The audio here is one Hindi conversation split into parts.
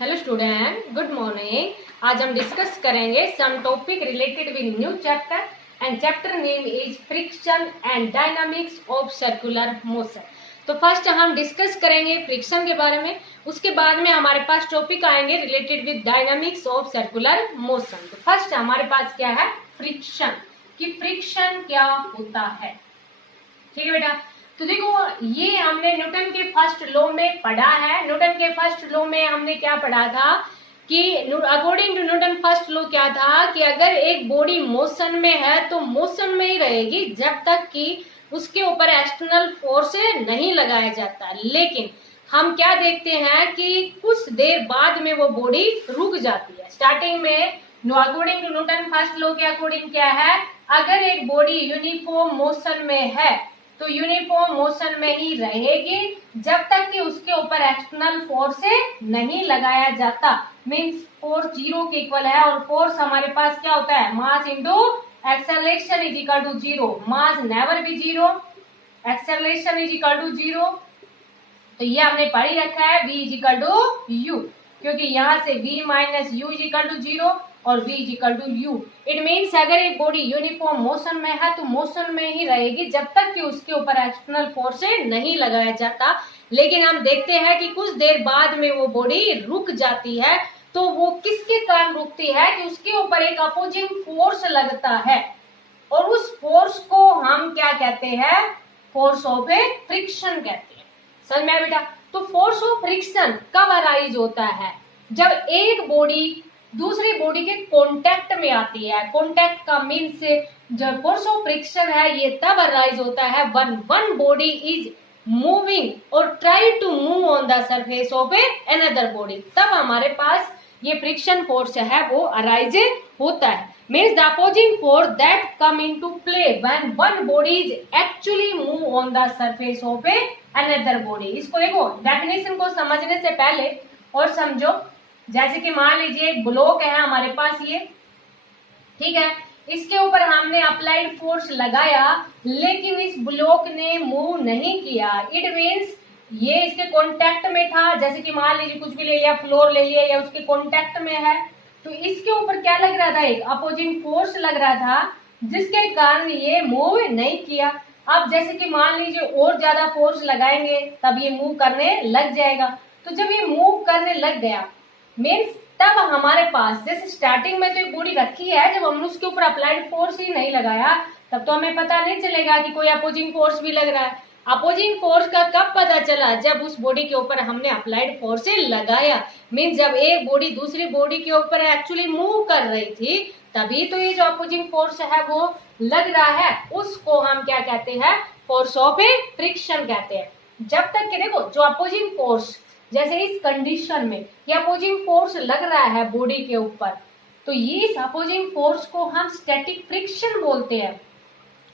Hello student, good morning. आज हम डिस्कस करेंगे some topic related with new chapter and chapter name is friction and dynamics of circular motion. तो फर्स्ट हम डिस्कस करेंगे फ्रिक्शन के बारे में, उसके बाद में हमारे पास टॉपिक आएंगे related with dynamics of circular motion. तो फर्स्ट हमारे पास क्या है, फ्रिक्शन, कि फ्रिक्शन क्या होता है। ठीक है बेटा, तो देखो ये हमने न्यूटन के फर्स्ट लॉ में पढ़ा है। न्यूटन के फर्स्ट लॉ में हमने क्या पढ़ा था कि according to Newton first law क्या था कि अगर एक बॉडी मोशन में है तो मोशन में ही रहेगी जब तक कि उसके ऊपर एक्सटर्नल फोर्स नहीं लगाया जाता। लेकिन हम क्या देखते हैं कि कुछ देर बाद में वो बॉडी रुक जाती है। स्टार्टिंग में according to Newton first law के अकॉर्डिंग क्या है, अगर एक बॉडी यूनिफॉर्म मोशन में है तो यूनिफॉर्म मोशन में ही रहेगी जब तक कि उसके ऊपर एक्सटर्नल फोर्स नहीं लगाया जाता। मींस फोर्स जीरो के इक्वल है, और फोर्स हमारे पास क्या होता है, mass into acceleration is equal to zero. Mass never be zero, acceleration is equal to zero. तो ये हमने पढ़ ही रखा है, v is equal to u, क्योंकि यहाँ से v minus u is equal to zero और v is equal to u. It means अगर एक बॉडी यूनिफॉर्म मोशन में है तो मोशन में ही रहेगी जब तक कि उसके ऊपर एक्सटर्नल फोर्स नहीं लगाया जाता। लेकिन हम देखते हैं कि कुछ देर बाद में वो बॉडी रुक जाती है। तो वो किसके कारण रुकती है कि उसके ऊपर एक अपोजिंग फोर्स लगता है, और उस फोर्स को हम क्या कहते हैं, फोर्स ऑफ ए फ्रिक्शन कहते हैं। समझ में आया बेटा। तो फोर्स ऑफ फ्रिक्शन कब अराइज होता है, जब एक बॉडी दूसरी बॉडी के कांटेक्ट में आती है। कांटेक्ट का मीन्स जब फोर्स ऑफ फ्रिक्शन है ये तब अराइज होता है वन बॉडी इज मूविंग और try to move on the surface of a another body, तब हमारे पास ये फ्रिक्शन फोर्स है वो अराइज होता है। Means the opposing force that come into play when one body is actually move on the surface of a another body. इसको देखो, डेफिनेशन को समझने से पहले और समझो। जैसे कि मान लीजिए एक ब्लॉक है हमारे पास ये, ठीक है, इसके ऊपर हमने अप्लाइड फोर्स लगाया लेकिन इस ब्लॉक ने मूव नहीं किया। इट मीन्स ये इसके कांटेक्ट में था। जैसे कि मान लीजिए कुछ भी ले लिया, फ्लोर ले लिया, या उसके कांटेक्ट में है, तो इसके ऊपर क्या लग रहा था, एक अपोजिंग फोर्स लग रहा था जिसके कारण ये मूव नहीं किया। अब जैसे कि मान लीजिए और ज्यादा फोर्स लगाएंगे तब ये मूव करने लग जाएगा। तो जब ये मूव करने लग गया मीन्स तब हमारे पास, जैसे स्टार्टिंग में तो एक बॉडी रखी है, जब हमने उसके ऊपर अप्लाइड फोर्स ही नहीं लगाया तब तो हमें पता नहीं चलेगा कि कोई अपोजिंग फोर्स भी लग रहा है। अपोजिंग फोर्स का कब पता चला, जब उस बॉडी के ऊपर हमने अप्लाइड फोर्स लगाया। मीन्स जब एक बॉडी दूसरी बॉडी के ऊपर एक्चुअली मूव कर रही थी तभी तो ये जो अपोजिंग फोर्स है वो लग रहा है। उसको हम क्या कहते हैं, फोर्स ऑफ ए फ्रिक्शन कहते हैं। जब तक कि देखो जो अपोजिंग फोर्स, जैसे इस कंडीशन में ये अपोजिंग फोर्स लग रहा है बॉडी के ऊपर, तो ये इस अपोजिंग फोर्स को हम स्टैटिक फ्रिक्शन बोलते हैं।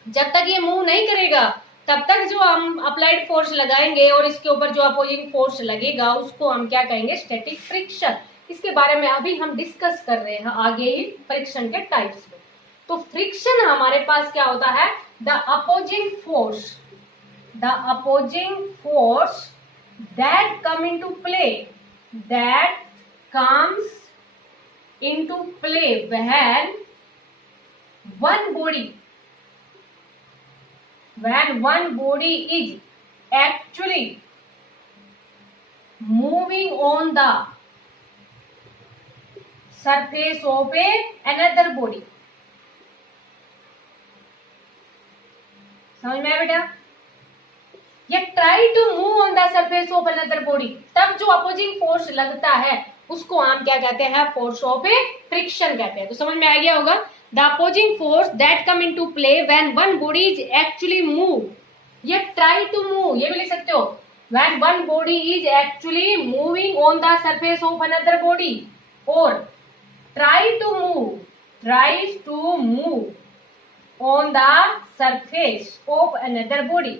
जब तक ये मूव नहीं करेगा तब तक जो हम अप्लाइड फोर्स लगाएंगे और इसके ऊपर जो अपोजिंग फोर्स लगेगा उसको हम क्या कहेंगे, स्टैटिक फ्रिक्शन। इसके बारे में अभी हम डिस्कस कर रहे हैं आगे ही फ्रिक्शन के टाइप्स में। तो फ्रिक्शन हमारे पास क्या होता है, the opposing force that comes into play when one body is actually moving on the surface of another body। समझ में आया बेटा। या try to move on the surface of another body, तब जो अपोजिंग फोर्स लगता है उसको हम क्या कहते हैं, फोर्स ऑफ ए फ्रिक्शन कहते हैं। तो समझ में आ गया होगा, the opposing force that come into play when one body is actually move, या ट्राई टू मूव, ये भी लिख सकते हो, when one body is actually moving on the surface of another body, और try to move on the surface of another body.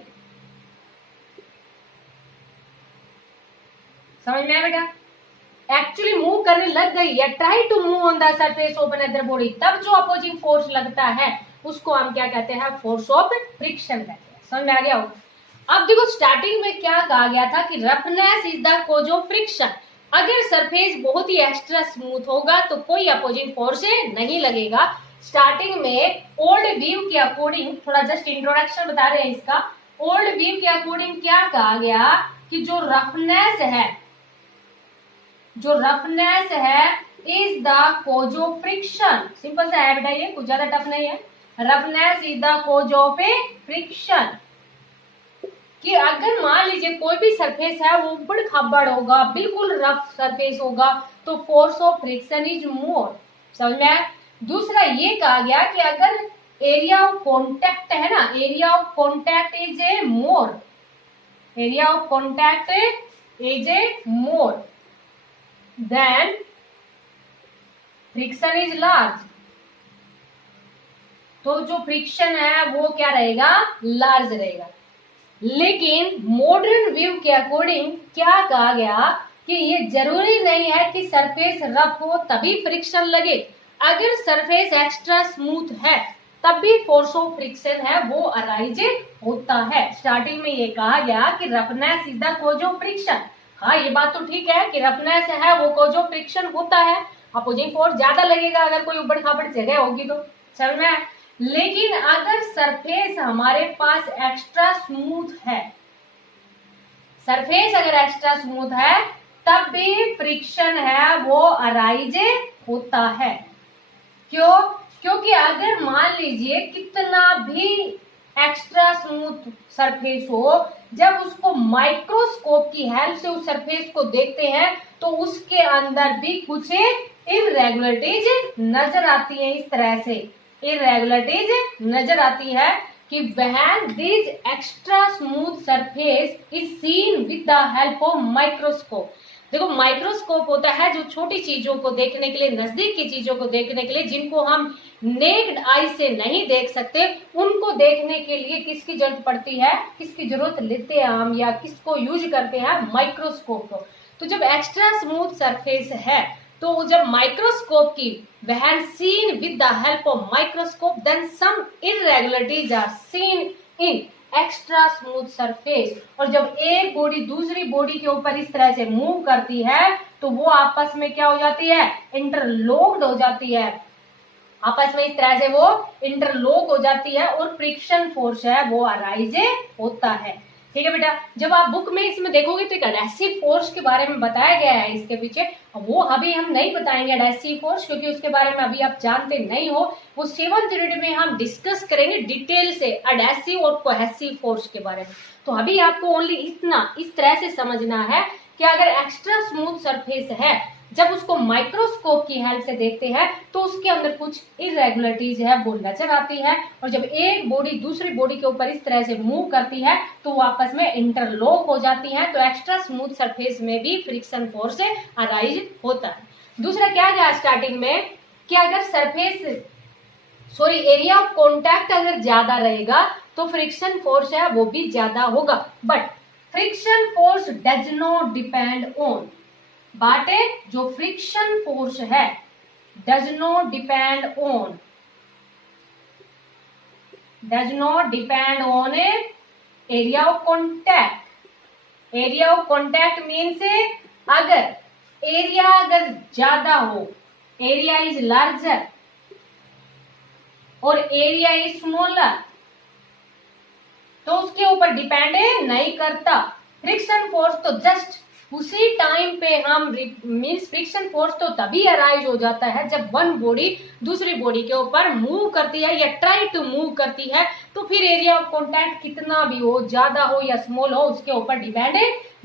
समझ में आया बेटा। एक्चुअली मूव करने लग गई या try to move on the surface of another body, तब जो अपोजिंग फोर्स लगता है उसको हम क्या कहते हैं, फोर्स ऑफ फ्रिक्शन कहते हैं। समझ में आ गया हो। अब देखो स्टार्टिंग में क्या कहा गया था कि roughness is the cause of friction, अगर सरफेस बहुत ही एक्स्ट्रा स्मूथ होगा तो कोई अपोजिंग फोर्स नहीं लगेगा। स्टार्टिंग में ओल्ड व्यू के अकॉर्डिंग, थोड़ा जस्ट इंट्रोडक्शन बता रहे हैं इसका। ओल्ड व्यू के अकॉर्डिंग क्या कहा गया कि जो रफनेस है is the cause of friction. Simple सा है बेटा, ये कुछ ज्यादा टफ नहीं है। Roughness is the cause of a friction. कि अगर मान लीजिए कोई भी सरफेस है वो उबड़ खाबड़ होगा, बिल्कुल रफ सरफेस होगा, तो force of friction is more. समझ में आया। दूसरा ये कहा गया कि अगर एरिया ऑफ कॉन्टैक्ट है ना, area of contact is a more, area of contact is a more than friction is large, तो जो फ्रिक्शन है वो क्या रहेगा, लार्ज रहेगा। लेकिन मॉडर्न व्यू के अकॉर्डिंग क्या कहा गया कि ये जरूरी नहीं है कि सरफेस रफ हो तभी फ्रिक्शन लगे। अगर सरफेस एक्स्ट्रा स्मूथ है तब भी फोर्स ऑफ फ्रिक्शन है वो अराइज होता है। स्टार्टिंग में ये कहा गया कि roughness is the cause of friction. हाँ, ये बात तो ठीक है कि रफनेस है वो कोज ऑफ फ्रिक्शन होता है, अपोजिंग फोर्स ज्यादा लगेगा अगर कोई ऊबड़ खाबड़ जगह होगी तो। चल में, लेकिन अगर सरफेस हमारे पास एक्स्ट्रा स्मूथ है, सरफेस अगर एक्स्ट्रा स्मूथ है तब भी फ्रिक्शन है वो अराइज होता है। क्यों? क्योंकि अगर मान लीजिए कितना भी एक्स्ट्रा स्मूथ सरफेस हो, जब उसको माइक्रोस्कोप की हेल्प से उस सरफेस को देखते हैं तो उसके अंदर भी कुछ इररेगुलरिटीज नजर आती है। इस तरह से इररेगुलरिटीज नजर आती है कि when this extra smooth surface is seen with the help of microscope. देखो, माइक्रोस्कोप होता है जो छोटी चीजों को देखने के लिए, नजदीक की चीजों को देखने के लिए, जिनको हम नेक्ड आई से नहीं देख सकते, उनको देखने के लिए किसकी जरूरत पड़ती है, किसकी जरूरत लेते हैं हम, या किसको यूज करते हैं, माइक्रोस्कोप को। तो जब एक्स्ट्रा स्मूथ सरफेस है तो जब माइक्रोस्कोप की when seen with the help of microscope then some irregularities are seen in extra smooth surface. और जब एक बॉडी दूसरी बॉडी के ऊपर इस तरह से मूव करती है तो वो आपस में क्या हो जाती है, इंटरलॉक्ड हो जाती है, आपस में इस तरह से वो इंटरलॉक हो जाती है और फ्रिक्शन फोर्स है वो अराइज होता है। ठीक है बेटा, जब आप बुक में इसमें देखोगे तो एक एडहेसिव फोर्स के बारे में बताया गया है इसके पीछे, वो अभी हम नहीं बताएंगे एडहेसिव फोर्स, क्योंकि उसके बारे में अभी आप जानते नहीं हो। वो 7th यूनिट में हम डिस्कस करेंगे डिटेल से एडहेसिव और कोहेसिव फोर्स के बारे में। तो अभी आपको ओनली इतना इस तरह से समझना है कि अगर एक्स्ट्रा स्मूथ सरफेस है, जब उसको माइक्रोस्कोप की हेल्प से देखते हैं तो उसके अंदर कुछ इररेगुलरिटीज है वो नजर आती है, और जब एक बॉडी दूसरी बॉडी के ऊपर इस तरह से मूव करती है तो वो आपस में इंटरलॉक हो जाती है। तो एक्स्ट्रा स्मूथ सरफेस में भी फ्रिक्शन फोर्स अराइज होता है। दूसरा क्या है स्टार्टिंग में कि अगर सरफेस एरिया ऑफ कॉन्टैक्ट अगर ज्यादा रहेगा तो फ्रिक्शन फोर्स है वो भी ज्यादा होगा। But friction force does not depend on, बाटे जो फ्रिक्शन फोर्स है does not depend on area of contact. Area of contact mean से अगर ज्यादा हो, एरिया इज लार्जर और एरिया इज स्मॉलर, तो उसके ऊपर डिपेंड नहीं करता। फ्रिक्शन फोर्स तो जस्ट उसी टाइम पे हम मीन्स फ्रिक्शन फोर्स तो तभी अराइज हो जाता है जब वन बॉडी दूसरी बॉडी के ऊपर मूव करती है या ट्राई टू मूव करती है, तो फिर एरिया ऑफ कॉन्टैक्ट कितना भी हो, ज्यादा हो या स्मॉल हो, उसके ऊपर डिपेंड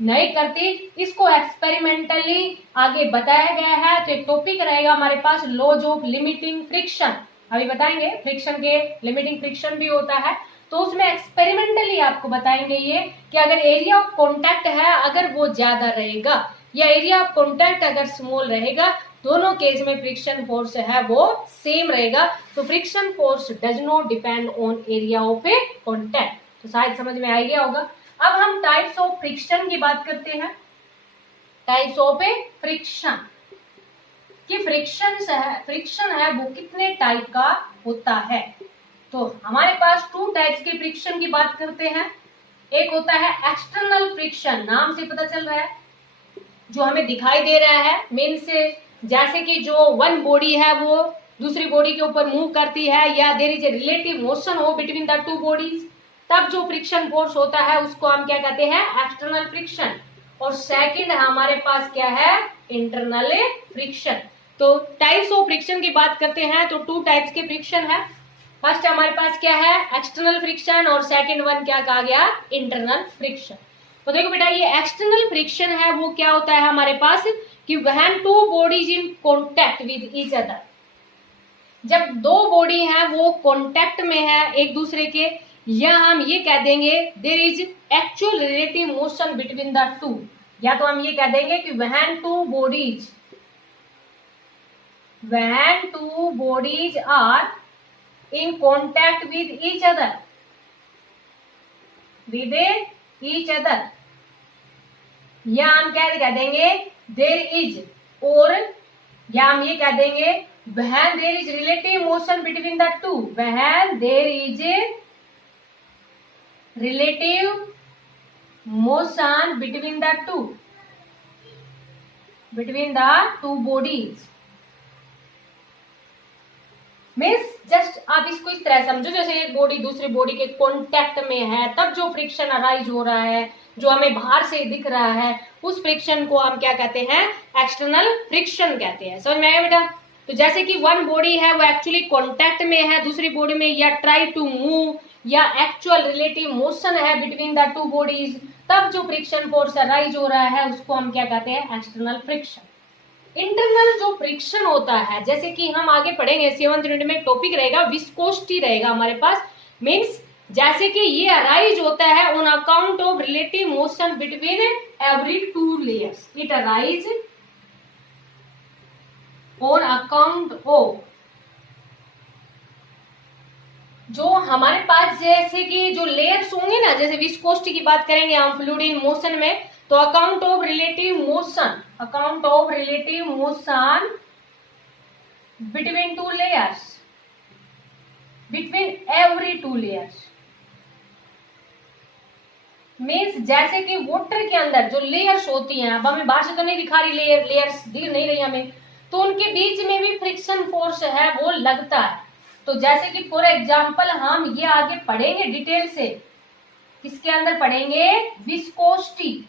नहीं करती। इसको एक्सपेरिमेंटली आगे बताया गया है। तो एक टॉपिक रहेगा हमारे पास लॉज ऑफ लिमिटिंग फ्रिक्शन, अभी बताएंगे फ्रिक्शन के लिमिटिंग फ्रिक्शन भी होता है, तो उसमें एक्सपेरिमेंटली आपको बताएंगे ये कि अगर एरिया ऑफ कॉन्टैक्ट है अगर वो ज्यादा रहेगा या एरिया ऑफ कॉन्टैक्ट अगर स्मॉल रहेगा, दोनों केस में फ्रिक्शन फोर्स है वो सेम रहेगा। तो friction force does not depend on area of A contact. तो शायद समझ में आ गया होगा। अब हम टाइप्स ऑफ फ्रिक्शन की बात करते हैं। टाइप्स ऑफ ए फ्रिक्शन कि फ्रिक्शन है वो कितने टाइप का होता है। तो हमारे पास 2 टाइप्स के फ्रिक्शन की बात करते हैं। एक होता है एक्सटर्नल फ्रिक्शन, नाम से पता चल रहा है जो हमें दिखाई दे रहा है, मीन्स जैसे कि जो वन बॉडी है वो दूसरी बॉडी के ऊपर मूव करती है, या there is a relative motion हो बिटवीन द टू बॉडीज, तब जो फ्रिक्शन फोर्स होता है उसको हम क्या कहते हैं, एक्सटर्नल फ्रिक्शन। और सेकंड हमारे पास क्या है, इंटरनल फ्रिक्शन। तो टाइप्स ऑफ फ्रिक्शन की बात करते हैं तो टू टाइप्स के फ्रिक्शन है। फर्स्ट हमारे पास क्या है, एक्सटर्नल फ्रिक्शन, और सेकंड वन क्या कहा गया, इंटरनल फ्रिक्शन। तो देखो बेटा, ये एक्सटर्नल फ्रिक्शन है वो क्या होता है हमारे पास कि when two bodies in contact with each other, जब दो बॉडी है वो कांटेक्ट में है एक दूसरे के, या हम ये कह देंगे there is actual relative motion between the two, या तो हम ये कह देंगे कि when two bodies are in contact with each other, या हम क्या कह देंगे there is, और या हम ये कह देंगे when there is relative motion between the two, when there is a relative motion between the two bodies। Means just आप इसको इस तरह समझो, जैसे एक बॉडी दूसरी बॉडी के कांटेक्ट में है तब जो फ्रिक्शन अराइज हो रहा है, जो हमें बाहर से दिख रहा है, उस फ्रिक्शन को हम क्या कहते हैं, एक्सटर्नल फ्रिक्शन कहते हैं। समझ में आया बेटा? तो जैसे कि वन बॉडी है वो एक्चुअली कांटेक्ट में है दूसरी बॉडी में, या ट्राई टू मूव, या एक्चुअल रिलेटिव मोशन है बिटवीन द टू बॉडीज, तब जो फ्रिक्शन फोर्स अराइज हो रहा है उसको हम क्या कहते हैं, एक्सटर्नल फ्रिक्शन। इंटरनल जो फ्रिक्शन होता है, जैसे कि हम आगे पढ़ेंगे 7th यूनिट में टॉपिक रहेगा विस्कोसिटी रहेगा हमारे पास। मींस जैसे कि ये अराइज होता है on account of relative motion between every two layers, it arise on account of, जो हमारे पास जैसे कि जो लेयर्स होंगे ना, जैसे विस्कोसिटी की बात करेंगे हम फ्लूइड इन मोशन में, तो account of relative motion between two layers, between every two layers. Means जैसे कि वाटर के अंदर जो लेयर्स होती हैं, अब हमें बाहर से तो नहीं दिखा रही, लेयर्स दिख नहीं रही हमें, तो उनके बीच में भी फ्रिक्शन फोर्स है वो लगता है। तो जैसे कि फॉर एग्जाम्पल हम ये आगे पढ़ेंगे डिटेल से, किसके अंदर पढ़ेंगे, विस्कोसिटी।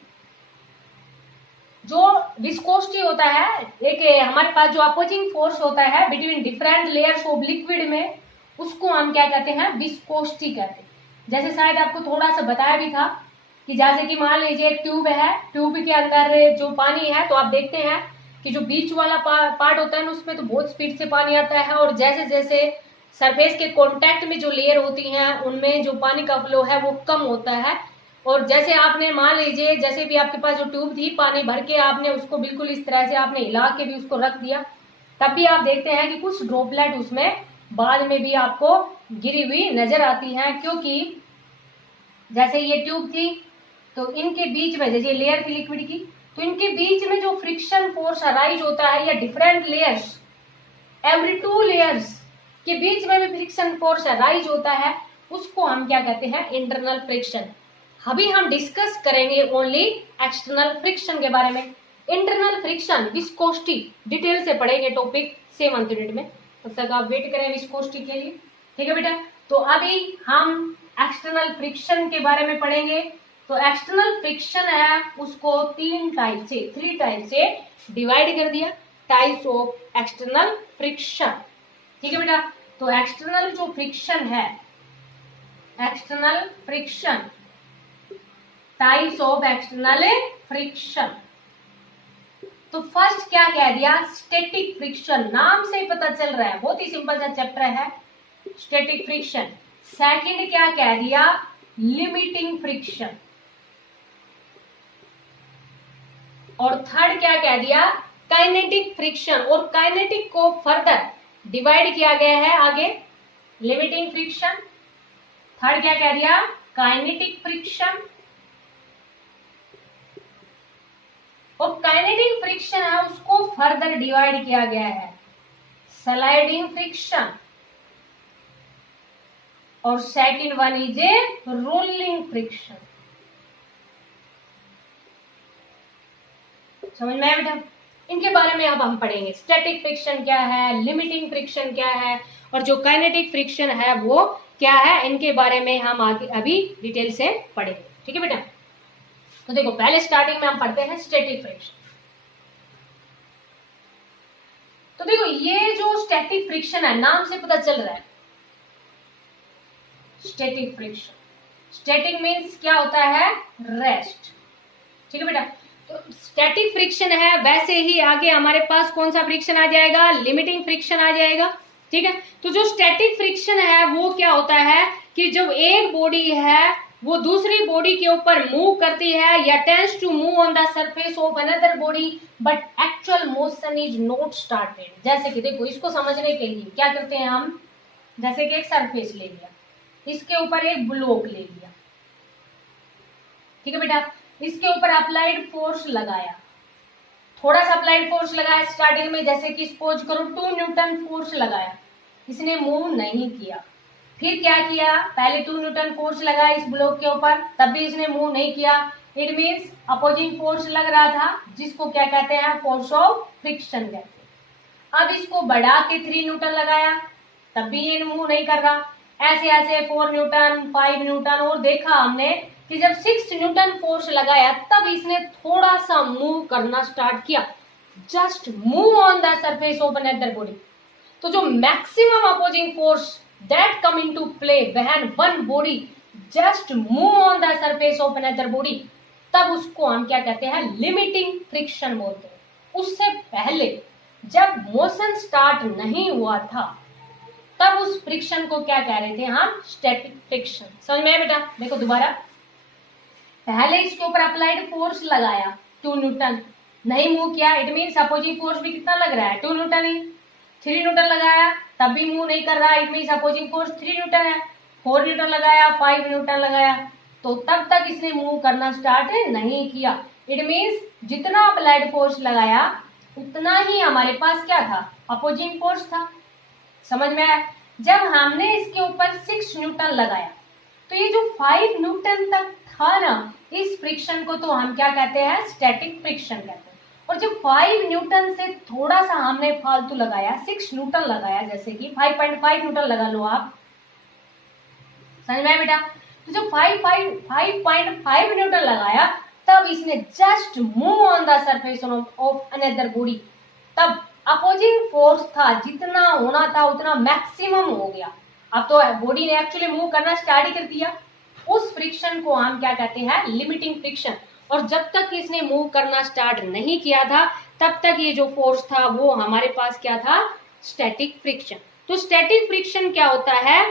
जो विस्कोसिटी होता है, एक हमारे पास जो अपोजिंग फोर्स होता है between different layers of liquid में, उसको हम क्या कहते हैं, विस्कोसिटी कहते हैं। जैसे शायद आपको थोड़ा सा बताया भी था कि जैसे कि मान लीजिए एक ट्यूब है, ट्यूब के अंदर जो पानी है, तो आप देखते हैं कि जो बीच वाला पार्ट होता है ना, उसमें तो बहुत स्पीड से पानी आता है, और जैसे जैसे सरफेस के कांटेक्ट में जो लेयर होती हैं उनमें जो पानी का फ्लो है वो कम होता है। और जैसे आपने मान लीजिए, जैसे भी आपके पास जो ट्यूब थी पानी भर के, आपने उसको बिल्कुल इस तरह से आपने हिला के भी उसको रख दिया, तब भी आप देखते हैं कि कुछ ड्रॉपलेट उसमें बाद में भी आपको गिरी हुई नजर आती हैं, क्योंकि जैसे ये ट्यूब थी तो इनके बीच में, जैसे लेयर थी लिक्विड की, तो इनके बीच में जो फ्रिक्शन फोर्स अराइज होता है, या different layers, every two layers के बीच में भी फ्रिक्शन फोर्स अराइज होता है, उसको हम क्या कहते हैं, इंटरनल फ्रिक्शन। अभी हम डिस्कस करेंगे ओनली एक्सटर्नल फ्रिक्शन के बारे में। इंटरनल फ्रिक्शन, विस्कोसिटी डिटेल से पढ़ेंगे टॉपिक 7th यूनिट में, तब तक आप वेट करें विस्कोसिटी के लिए, ठीक है बेटा? तो अभी हम एक्सटर्नल फ्रिक्शन के बारे में पढ़ेंगे। तो एक्सटर्नल फ्रिक्शन है उसको 3 टाइप से डिवाइड कर दिया, टाइप्स ऑफ एक्सटर्नल फ्रिक्शन, ठीक है बेटा? तो एक्सटर्नल जो फ्रिक्शन है, external friction, types of external friction. तो फर्स्ट क्या कह दिया, स्टैटिक फ्रिक्शन, नाम से ही पता चल रहा है, बहुत ही सिंपल सा चैप्टर है स्टैटिक फ्रिक्शन। सेकंड क्या कह दिया, लिमिटिंग फ्रिक्शन, और थर्ड क्या कह दिया, काइनेटिक फ्रिक्शन, और काइनेटिक को फर्दर डिवाइड किया गया है आगे, लिमिटिंग फ्रिक्शन, थर्ड क्या कह दिया, काइनेटिक फ्रिक्शन, और काइनेटिक फ्रिक्शन है उसको फर्दर डिवाइड किया गया है स्लाइडिंग फ्रिक्शन, और second one is a rolling friction. समझ में आया बेटा? इनके बारे में अब हम पढ़ेंगे। स्टैटिक फ्रिक्शन क्या है, लिमिटिंग फ्रिक्शन क्या है, और जो काइनेटिक फ्रिक्शन है वो क्या है, इनके बारे में हम आगे अभी डिटेल से पढ़ेंगे। ठीक है बेटा? तो देखो, पहले स्टार्टिंग में हम पढ़ते हैं स्टैटिक फ्रिक्शन। तो देखो, ये जो स्टैटिक फ्रिक्शन है, नाम से पता चल रहा है स्टैटिक फ्रिक्शन। स्टैटिक मीन्स क्या होता है, रेस्ट। ठीक है बेटा? तो स्टैटिक फ्रिक्शन है, वैसे ही आगे हमारे पास कौन सा फ्रिक्शन आ जाएगा, लिमिटिंग फ्रिक्शन आ जाएगा। ठीक है? तो जो स्टैटिक फ्रिक्शन है वो क्या होता है कि जब एक बॉडी है वो दूसरी बॉडी के ऊपर मूव करती है या tends to move on the surface of another body but actual motion is not started. जैसे कि देखो, इसको समझने के लिए क्या करते हैं हम, जैसे कि एक सरफेस ले लिया, इसके ऊपर एक ब्लॉक ले लिया, ठीक है बेटा, इसके ऊपर अप्लाइड फोर्स लगाया, थोड़ा सा अप्लाइड फोर्स लगाया स्टार्टिंग में, जैसे कि सपोज करो 2 न्यूटन फोर्स लगाया, इसने मूव नहीं किया। फिर क्या किया, पहले 2 न्यूटन फोर्स लगाया इस ब्लॉक के ऊपर, तब भी इसने मूव नहीं किया। इट मीन्स अपोजिंग फोर्स लग रहा था, जिसको क्या कहते हैं, फोर्स ऑफ फ्रिक्शन कहते हैं। अब इसको बढ़ा के 3 न्यूटन लगाया, तब भी ये मूव नहीं कर रहा। ऐसे ऐसे 4 न्यूटन, 5 न्यूटन, और देखा हमने कि जब 6 न्यूटन फोर्स लगाया तब इसने थोड़ा सा मूव करना स्टार्ट किया, just move on the surface of another body. तो जो maximum opposing force that come into play when one body just move on the surface of another body, तब उसको हम क्या कहते हैं, लिमिटिंग फ्रिक्शन बोलते हैं। उससे पहले जब मोशन स्टार्ट नहीं हुआ था तब उस फ्रिक्शन को क्या कह रहे थे हम, स्टैटिक फ्रिक्शन। समझ में आया बेटा? देखो दोबारा, पहले इसके ऊपर अप्लाइड फोर्स लगाया 2 न्यूटन, नहीं मूव किया, इट मीन्स अपोजिंग फोर्स भी कितना लग रहा है, 2 न्यूटन ही। 3 न्यूटन लगाया तब भी मूव नहीं कर रहा, it means opposing force 3 Newton है। 4 न्यूटन लगाया, 5 न्यूटन लगाया, तो तब तक इसने मूव करना स्टार्ट नहीं किया। इट मीन्स जितना अप्लाइड फोर्स लगाया उतना ही हमारे पास क्या था, अपोजिंग फोर्स था। समझ में आया? जब हमने इसके ऊपर 6 न्यूटन लगाया तो ये जो 5 न्यूटन तक था ना, इस फ्रिक्शन को तो हम क्या कहते हैं, स्टैटिक फ्रिक्शन कहते हैं। और जब 5 न्यूटन से थोड़ा सा हमने फालतू लगाया, 6 न्यूटन लगाया, जैसे कि 5.5 न्यूटन लगा लो आप, समझ में आया बेटा? तो जब 5.5 न्यूटन लगाया तब इसने just move on the surface of another body, तब अपोजिंग फोर्स था, जितना होना था उतना मैक्सिमम हो गया। अब तो बॉडी ने एक्चुअली मूव करना स्टार्ट ही कर दिया। उस फ्रिक्शन को हम क्या कहते हैं, लिमिटिंग फ्रिक्शन। और जब तक इसने मूव करना स्टार्ट नहीं किया था तब तक ये जो फोर्स था वो हमारे पास क्या था, स्टैटिक फ्रिक्शन। तो स्टैटिक फ्रिक्शन क्या होता है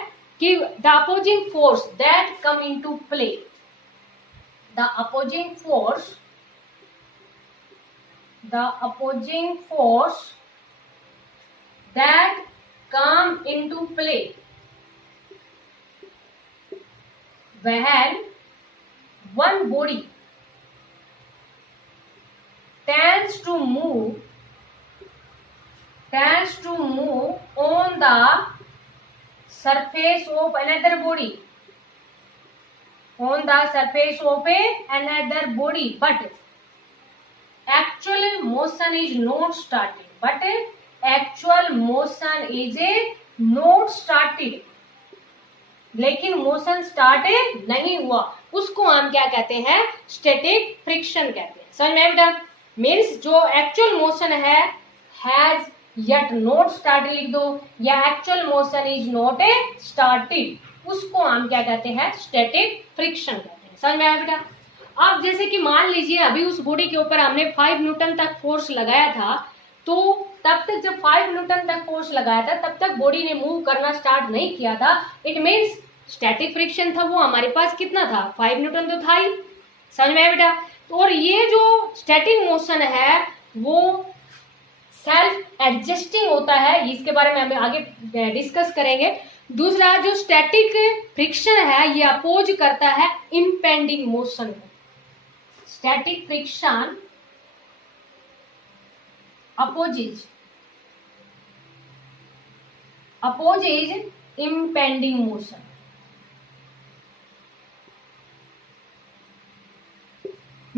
कि the opposing force that come into play, the opposing force that come into play when one body tends to move on the surface of another body, but actual motion is not started, लेकिन मोशन स्टार्ट नहीं हुआ, उसको हम क्या कहते हैं, स्टैटिक फ्रिक्शन कहते हैं। समझ में आया बेटा? मीन्स जो एक्चुअल मोशन है, हैज yet not started लिख दो, या actual motion is not started, उसको हम क्या कहते हैं, स्टैटिक फ्रिक्शन कहते हैं। समझ में आया बेटा? अब जैसे कि मान लीजिए अभी उस बॉडी के ऊपर हमने 5 न्यूटन तक फोर्स लगाया था, तो तब तक जब 5 न्यूटन तक फोर्स लगाया था तब तक बॉडी ने मूव करना स्टार्ट नहीं किया था। इट मीन्स स्टैटिक फ्रिक्शन था वो हमारे पास कितना था, 5 न्यूटन तो था ही। समझ में आया बेटा? तो और ये जो स्टैटिक मोशन है वो सेल्फ एडजस्टिंग होता है, इसके बारे में हम आगे डिस्कस करेंगे। दूसरा, जो स्टैटिक फ्रिक्शन है ये अपोज करता है इम्पेंडिंग मोशन को। Static friction opposes impending motion।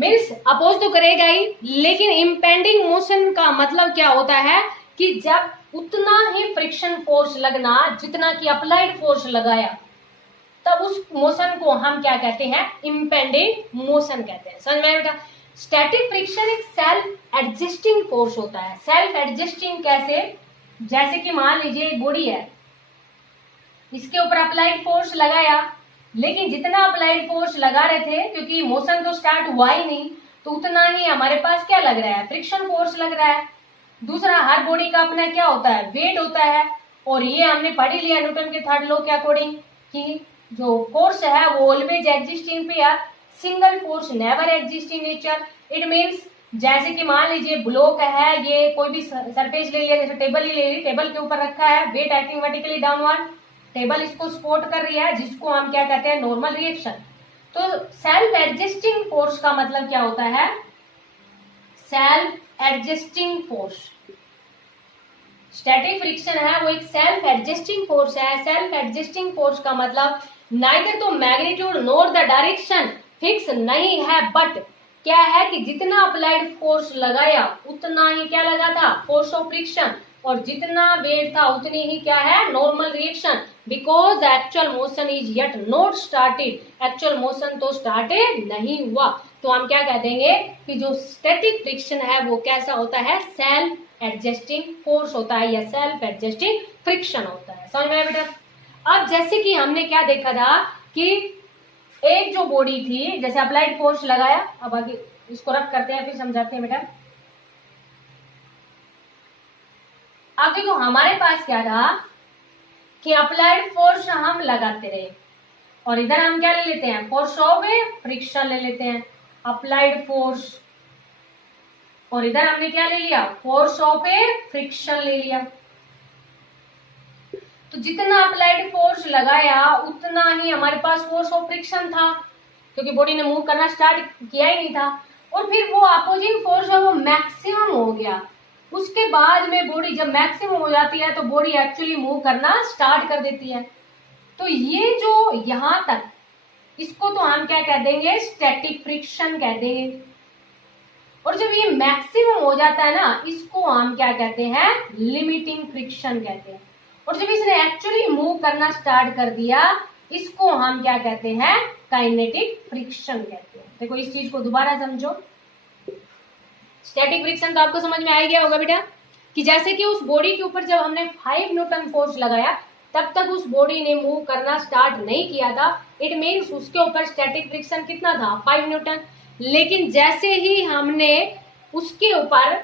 Means oppose तो करेगा ही, लेकिन इम्पेंडिंग मोशन का मतलब क्या होता है कि जब उतना ही फ्रिक्शन फोर्स लगना जितना कि अप्लाइड फोर्स लगाया, तब उस मोशन को हम क्या कहते हैं, इम्पेंडिंग मोशन कहते हैं। समझ में आया बेटा? स्टैटिक फ्रिक्शन एक सेल्फ एडजस्टिंग फोर्स होता है। सेल्फ एडजस्टिंग कैसे? जैसे कि मान लीजिए एक बॉडी है, इसके ऊपर अप्लाइड फोर्स लगाया, लेकिन जितना अप्लाइड फोर्स लगा रहे थे, क्योंकि मोशन तो स्टार्ट हुआ ही नहीं, तो उतना ही हमारे पास क्या लग रहा है, फ्रिक्शन फोर्स लग रहा है। दूसरा, हर बॉडी का अपना क्या होता है, वेट होता है, और ये हमने पढ़ ही लिया न्यूटन के थर्ड लॉ के अकॉर्डिंग कि जो फोर्स है वो always exist in pair, single force never exist in nature. It means जैसे कि मान लीजिए ब्लॉक है, ये कोई भी सरफेस ले लिया, जैसे टेबल ही ले ली, टेबल के ऊपर रखा है, weight acting vertically downward, table इसको सपोर्ट कर रही है, जिसको हम क्या कहते हैं, नॉर्मल रिएक्शन। तो सेल्फ एडजस्टिंग फोर्स का मतलब क्या होता है, self adjusting force. Static friction है वो एक सेल्फ एडजस्टिंग फोर्स है। सेल्फ एडजस्टिंग फोर्स का मतलब नाइदर तो magnitude nor the direction fix नहीं है, बट क्या है कि जितना अप्लाइड फोर्स लगाया उतना ही क्या लगा था, फोर्स ऑफ फ्रिक्शन, और जितना वेट था उतनी ही क्या है, normal reaction, because the actual motion is yet not started. Actual motion तो स्टार्टेड नहीं हुआ। तो हम क्या कह देंगे कि जो स्टैटिक फ्रिक्शन है वो कैसा होता है, सेल्फ एडजस्टिंग फोर्स होता है या सेल्फ एडजस्टिंग फ्रिक्शन होता है। समझ में आया बेटा? अब जैसे कि हमने क्या देखा था कि एक जो बॉडी थी, जैसे अप्लाइड फोर्स लगाया, अब आगे इसको रफ करते हैं फिर समझाते हैं बेटा। अब देखो हमारे पास क्या था कि अप्लाइड फोर्स हम लगाते रहे, और इधर हम क्या ले लेते हैं, फोर्स ऑफ फ्रिक्शन ले लेते हैं, अप्लाइड फोर्स, और इधर हमने क्या ले लिया, फोर्स ऑफ फ्रिक्शन ले लिया। तो जितना अप्लाइड फोर्स लगाया उतना ही हमारे पास फोर्स ऑफ फ्रिक्शन था, क्योंकि बॉडी ने मूव करना स्टार्ट किया ही नहीं था। और फिर वो अपोजिंग फोर्स है वो मैक्सिमम हो गया। उसके बाद में बॉडी जब मैक्सिमम हो जाती है तो बॉडी एक्चुअली मूव करना स्टार्ट कर देती है। तो ये जो यहां तक, इसको तो हम क्या कह देंगे, स्टैटिक फ्रिक्शन कह देंगे। और जब ये मैक्सिमम हो जाता है ना, इसको हम क्या कहते हैं, लिमिटिंग फ्रिक्शन कहते हैं। और जब इसने एक्चुअली मूव करना स्टार्ट कर दिया, इसको हम क्या कहते हैं, काइनेटिक फ्रिक्शन कहते हैं। देखो इस चीज को दोबारा समझो। स्टैटिक फ्रिक्शन तो आपको समझ में आ गया होगा बेटा, कि जैसे कि उस बॉडी के ऊपर जब हमने 5 न्यूटन फोर्स लगाया, तब तक उस बॉडी ने मूव करना स्टार्ट नहीं किया था। इट मीन्स उसके ऊपर स्टैटिक फ्रिक्शन कितना था, 5 न्यूटन। लेकिन जैसे ही हमने उसके ऊपर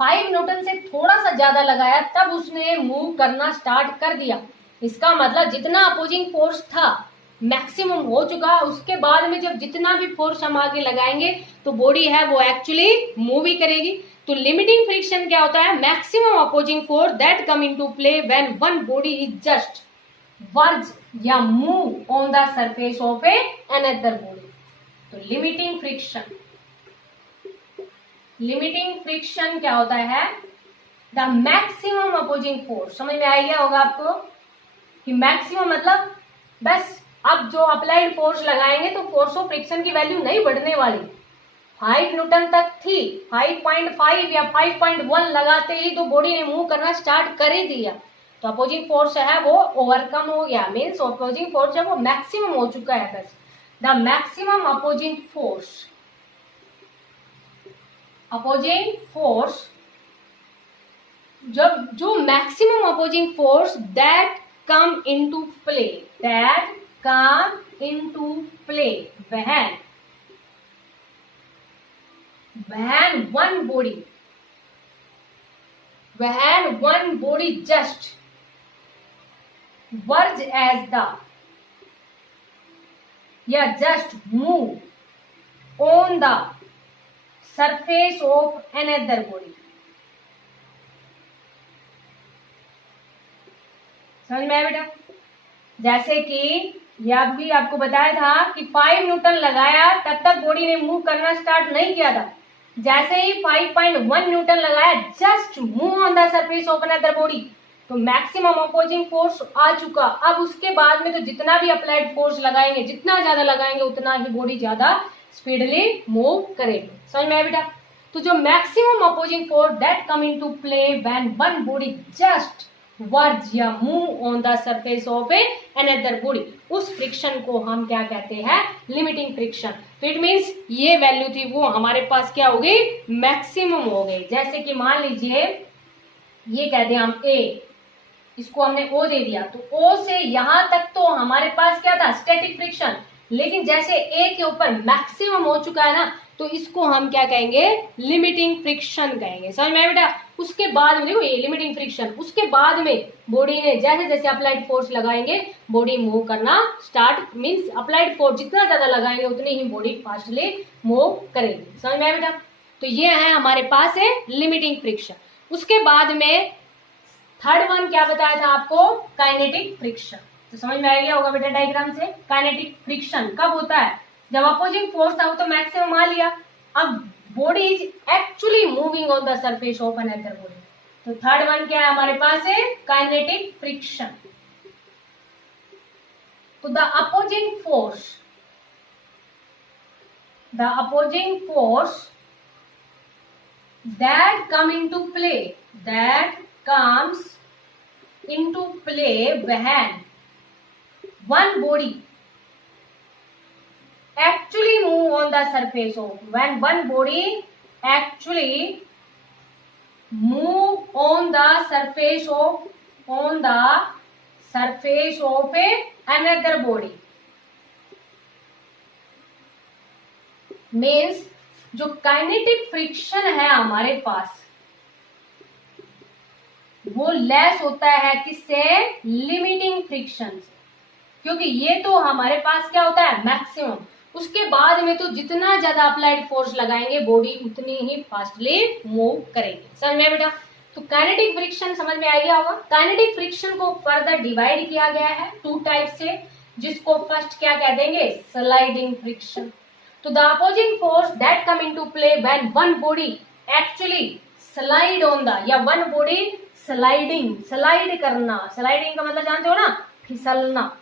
5 न्यूटन से थोड़ा सा ज्यादा लगाया, तब उसने मूव करना स्टार्ट कर दिया। इसका मतलब जितना अपोजिंग फोर्स था मैक्सिमम हो चुका। उसके बाद में जब जितना भी फोर्स हम आगे लगाएंगे तो बॉडी है वो एक्चुअली मूव ही करेगी। तो लिमिटिंग फ्रिक्शन क्या होता है, maximum opposing force that come into play when one body is just verge या move on the surface of a another body. तो लिमिटिंग फ्रिक्शन, लिमिटिंग फ्रिक्शन क्या होता है, द मैक्सिमम अपोजिंग फोर्स। समझ में आ गया होगा आपको कि मैक्सिमम मतलब बस अब जो अप्लाइड फोर्स लगाएंगे तो फोर्स ऑफ फ्रिक्शन की वैल्यू नहीं बढ़ने वाली। 5 न्यूटन तक थी, 5.5 या 5.1 लगाते ही तो बॉडी ने मूव करना स्टार्ट कर ही दिया। तो अपोजिंग फोर्स है वो ओवरकम हो गया, मीन्स अपोजिंग फोर्स है वो मैक्सिमम हो चुका है। बस the maximum opposing force, opposing force जब जो maximum opposing force that come into play, that come into play when one body just verge as the या just move on the surface of another body। समझ में आया बेटा? जैसे कि यह भी आपको बताया था कि 5 न्यूटन लगाया तब तक बॉडी ने मूव करना स्टार्ट नहीं किया था। जैसे ही 5.1 न्यूटन लगाया, just move on the surface of another body, तो मैक्सिमम अपोजिंग फोर्स आ चुका। अब उसके बाद में तो जितना भी अप्लाइड फोर्स लगाएंगे, जितना ज्यादा लगाएंगे उतना ही बॉडी ज्यादा स्पीडली मूव करेगी। समझ में आया बेटा? तो जो maximum opposing force that come into play when one body just verge या move on the surface of a another body, उस फ्रिक्शन को हम क्या कहते हैं? Limiting friction. तो इट मीन्स ये वैल्यू थी वो हमारे पास क्या हो गई? मैक्सिमम हो गई। जैसे कि मान लीजिए ये कहते हैं हम ए, इसको हमने ओ दे दिया, तो ओ से यहां तक तो हमारे पास क्या था? Static friction. लेकिन जैसे ए के ऊपर मैक्सिमम हो चुका है ना, तो इसको हम क्या कहेंगे? लिमिटिंग फ्रिक्शन कहेंगे। समझ में आया बेटा? उसके बाद में देखो ये लिमिटिंग फ्रिक्शन, उसके बाद में बॉडी ने जैसे जैसे अप्लाइड फोर्स लगाएंगे बॉडी मूव करना स्टार्ट, मींस अप्लाइड फोर्स जितना ज्यादा लगाएंगे उतनी ही बॉडी फास्टली मूव करेगी। समझ में आया बेटा? तो ये है हमारे पास है लिमिटिंग फ्रिक्शन। उसके बाद में थर्ड वन क्या बताया था आपको? Kinetic friction. तो समझ में आ गया होगा बेटा डायग्राम से। काइनेटिक फ्रिक्शन कब होता है? जब अपोजिंग फोर्स था वो तो मैक्सिमम मान लिया, अब body is actually moving on the surface of another body. तो थर्ड वन क्या है हमारे पास है? Kinetic friction. तो the opposing force that comes into play when one body actually move on the surface of, when one body actually move on the surface of a another body, means जो काइनेटिक फ्रिक्शन है हमारे पास वो लेस होता है किससे? लिमिटिंग फ्रिक्शन से। क्योंकि ये तो हमारे पास क्या होता है? मैक्सिमम। उसके बाद में तो जितना ज्यादा अप्लाइड फोर्स लगाएंगे बॉडी उतनी ही फास्टली मूव करेगी। समझ में बेटा? तो काइनेटिक फ्रिक्शन समझ में आ गया होगा। काइनेटिक फ्रिक्शन को फर्दर डिवाइड किया गया है टू टाइप से, जिसको फर्स्ट क्या कह देंगे? Sliding friction. तो the opposing force that come into play when one body actually slide on the, या one body slide करना, sliding का मतलब जानते हो ना? फिसलना।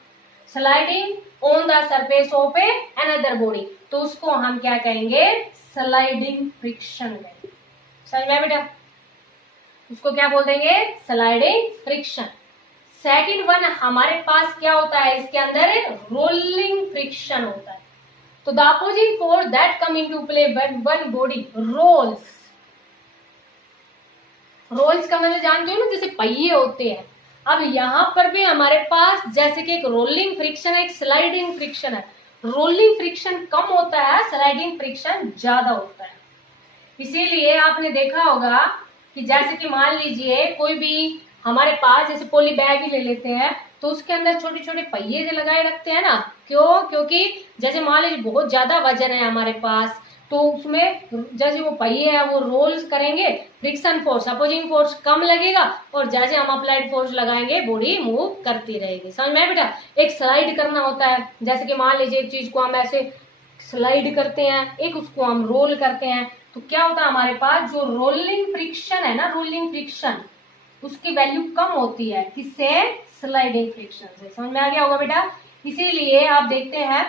sliding on the surface of a another body, तो उसको हम क्या कहेंगे? sliding friction कहेंगे। समझ में बेटा? उसको क्या बोल देंगे? sliding friction। सेकेंड वन हमारे पास क्या होता है? इसके अंदर रोलिंग फ्रिक्शन होता है। तो the opposing force that come into play when one body rolls का मतलब जानते हो ना? जैसे पहिए होते हैं। अब यहाँ पर भी हमारे पास जैसे कि एक रोलिंग फ्रिक्शन है, एक स्लाइडिंग फ्रिक्शन है। रोलिंग फ्रिक्शन कम होता है, स्लाइडिंग फ्रिक्शन ज्यादा होता है। इसीलिए आपने देखा होगा कि जैसे कि मान लीजिए कोई भी हमारे पास जैसे पोली बैग ही ले लेते हैं, तो उसके अंदर छोटे छोटे पहिए जो लगाए रखते हैं ना। क्यों? क्योंकि जैसे मान लीजिए बहुत ज्यादा वजन है हमारे पास, तो उसमें जैसे वो पहिए है वो रोल्स करेंगे, फ्रिक्शन फोर्स अपोजिंग फोर्स कम लगेगा, और जैसे हम अप्लाइड फोर्स लगाएंगे बॉडी मूव करती रहेगी। समझ में बेटा? एक स्लाइड करना होता है, जैसे कि मान लीजिए एक चीज को हम ऐसे स्लाइड करते हैं, एक उसको हम रोल करते हैं, तो क्या होता है हमारे पास? जो रोलिंग फ्रिक्शन है ना, रोलिंग फ्रिक्शन उसकी वैल्यू कम होती है। किससे? स्लाइडिंग फ्रिक्शन से। समझ में आ गया होगा बेटा? इसीलिए आप देखते हैं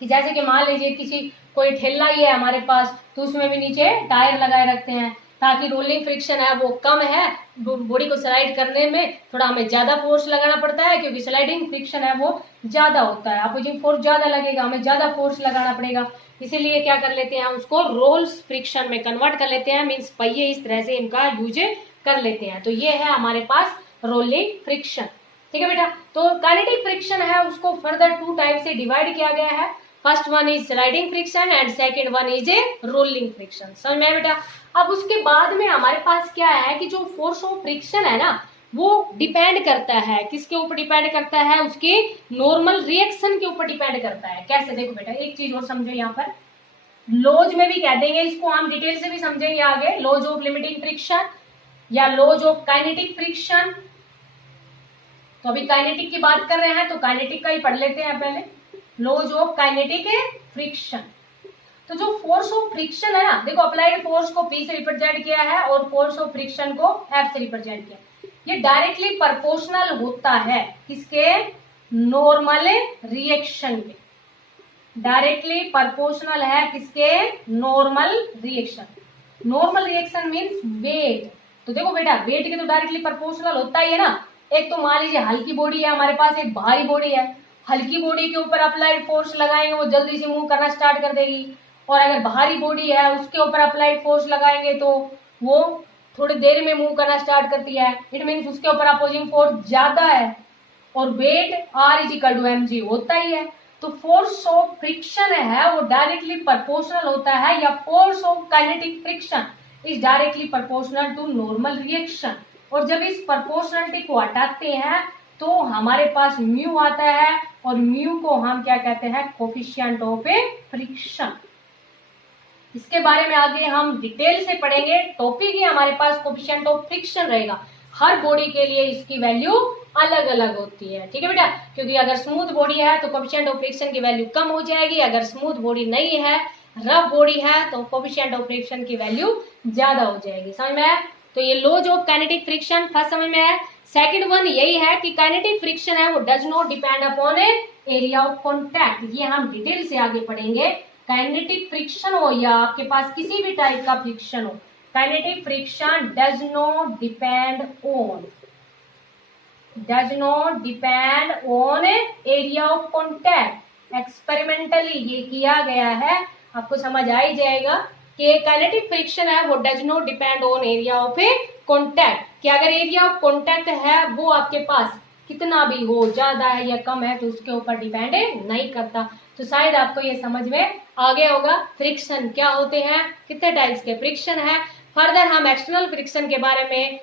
कि जैसे कि मान लीजिए किसी कोई ठेला ही है हमारे पास, तो उसमें भी नीचे टायर लगाए रखते हैं ताकि रोलिंग फ्रिक्शन है वो कम है, बॉडी को स्लाइड करने में थोड़ा हमें ज्यादा फोर्स लगाना पड़ता है, क्योंकि स्लाइडिंग फ्रिक्शन है वो ज्यादा होता है, अपोजिंग फोर्स ज्यादा लगेगा, हमें ज्यादा फोर्स लगाना पड़ेगा। इसीलिए क्या कर लेते हैं? उसको रोल्स फ्रिक्शन में कन्वर्ट कर लेते हैं, मीन्स पहिए इस तरह से इनका यूज कर लेते हैं। तो ये है हमारे पास रोलिंग फ्रिक्शन। ठीक है बेटा? तो काइनेटिक फ्रिक्शन है उसको फर्दर टू टाइप से डिवाइड किया गया है। First one is sliding friction and second one is a rolling friction. समझ में बेटा? अब उसके बाद में हमारे पास क्या है कि जो फोर्स ऑफ फ्रिक्शन है ना, वो डिपेंड करता है किसके ऊपर? डिपेंड करता है उसके नॉर्मल रिएक्शन के ऊपर डिपेंड करता है। कैसे? देखो बेटा एक चीज और समझो, यहाँ पर लॉज में भी कह देंगे इसको, हम डिटेल से भी समझेंगे आगे। लॉज ऑफ लिमिटिंग फ्रिक्शन या लॉज ऑफ काइनेटिक फ्रिक्शन। तो अभी काइनेटिक की बात कर रहे हैं तो काइनेटिक का ही पढ़ लेते हैं पहले। Laws of kinetic friction. तो जो फोर्स ऑफ फ्रिक्शन है ना, देखो अप्लाइड फोर्स को P से रिप्रेजेंट किया है और फोर्स ऑफ फ्रिक्शन को F से रिप्रेजेंट किया। ये डायरेक्टली प्रोपोर्शनल होता है किसके? नॉर्मल रिएक्शन के। डायरेक्टली प्रोपोर्शनल है किसके, normal reaction. Normal reaction means weight. तो देखो बेटा वेट के तो डायरेक्टली प्रोपोर्शनल होता ही है ना। एक तो मान लीजिए हल्की बॉडी है हमारे पास, एक भारी बॉडी है। हल्की बॉडी के ऊपर अप्लाइड फोर्स लगाएंगे वो जल्दी से मूव करना स्टार्ट कर देगी, और अगर भारी बॉडी है उसके ऊपर अप्लाइड फोर्स लगाएंगे तो वो थोड़ी देर में मूव करना स्टार्ट करती है। इट मीन्स उसके ऊपर अपोजिंग फोर्स ज्यादा है, और weight R is equal to mg होता ही है। तो फोर्स ऑफ फ्रिक्शन है वो डायरेक्टली प्रोपोर्शनल होता है, या force of kinetic friction is directly proportional to normal reaction. और जब इस प्रोपोर्शनलिटी को हटाते हैं तो हमारे पास म्यू आता है, और म्यू को हम क्या कहते हैं, कोफिशिएंट ऑफ ए फ्रिक्शन। इसके बारे में आगे हम डिटेल से पढ़ेंगे। टॉपिक ही हमारे पास कोफिशिएंट ऑफ फ्रिक्शन रहेगा। हर बॉडी के लिए इसकी वैल्यू अलग अलग होती है, ठीक है बेटा, क्योंकि अगर स्मूथ बॉडी है तो कोफिशिएंट ऑफ फ्रिक्शन की वैल्यू कम हो जाएगी, अगर स्मूथ बॉडी नहीं है, रफ बॉडी है, तो कोफिशिएंट ऑफ फ्रिक्शन की वैल्यू ज्यादा हो जाएगी। समझ में आया? तो ये laws of kinetic friction first समझ में आया। सेकंड वन यही है कि काइनेटिक फ्रिक्शन है वो does not depend upon A area of contact. ये हम डिटेल से आगे पढ़ेंगे। काइनेटिक फ्रिक्शन हो या आपके पास किसी भी टाइप का फ्रिक्शन हो, kinetic friction does not depend on area of contact. Experimentally ये किया गया है, आपको समझ आ ही जाएगा कि काइनेटिक फ्रिक्शन है वो does not depend on area of A contact, कि अगर एरिया ऑफ कॉन्टैक्ट है वो आपके पास कितना भी हो, ज्यादा है या कम है, तो उसके ऊपर डिपेंड नहीं करता। तो शायद आपको ये समझ में आ गया होगा फ्रिक्शन क्या होते हैं, कितने टाइप्स के फ्रिक्शन है। फर्दर हम एक्सटर्नल फ्रिक्शन के बारे में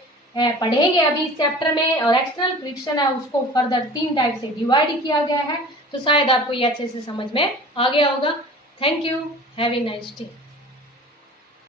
पढ़ेंगे अभी इस चैप्टर में, और एक्सटर्नल फ्रिक्शन है उसको फर्दर 3 टाइप से डिवाइड किया गया है। तो शायद आपको ये अच्छे से समझ में आ गया होगा। Thank you, have a nice day.